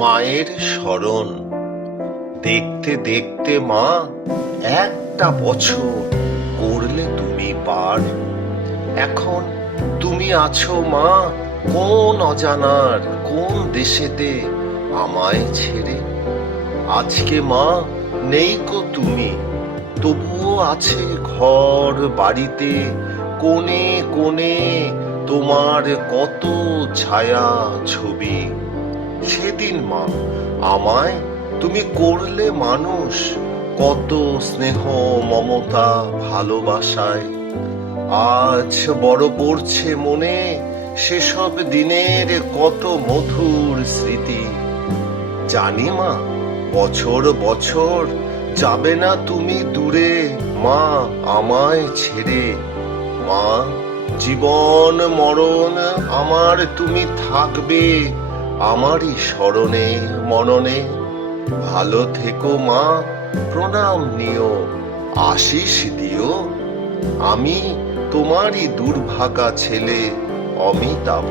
মায়ের স্মরণ। দেখতে দেখতে মা একটা বছর করলে তুমি পার। এখন তুমি আছো মা কোন অজানার কোন দেশেতে আমায় ছেড়ে। আজকে মা নেই কো তুমি, তবুও আছে ঘর বাড়িতে কোণে কোণে তোমার কত ছায়া ছবি। সেদিন মা আমায় তুমি করলে মানুষ, কত স্নেহ মমতা ভালোবাসায়। আজ বড় পড়ছে মনে সেসব দিনের কত মধুর স্মৃতি। জানি মা বছর বছর যাবে না তুমি দূরে মা আমায় ছেড়ে। মা জীবন মরণ আমার তুমি থাকবে আমারই স্মরণে মননে। ভালো থেকো মা, প্রণাম নিও, আশিস দিও। আমি তোমারই দুর্ভাগা ছেলে অমিতাভ।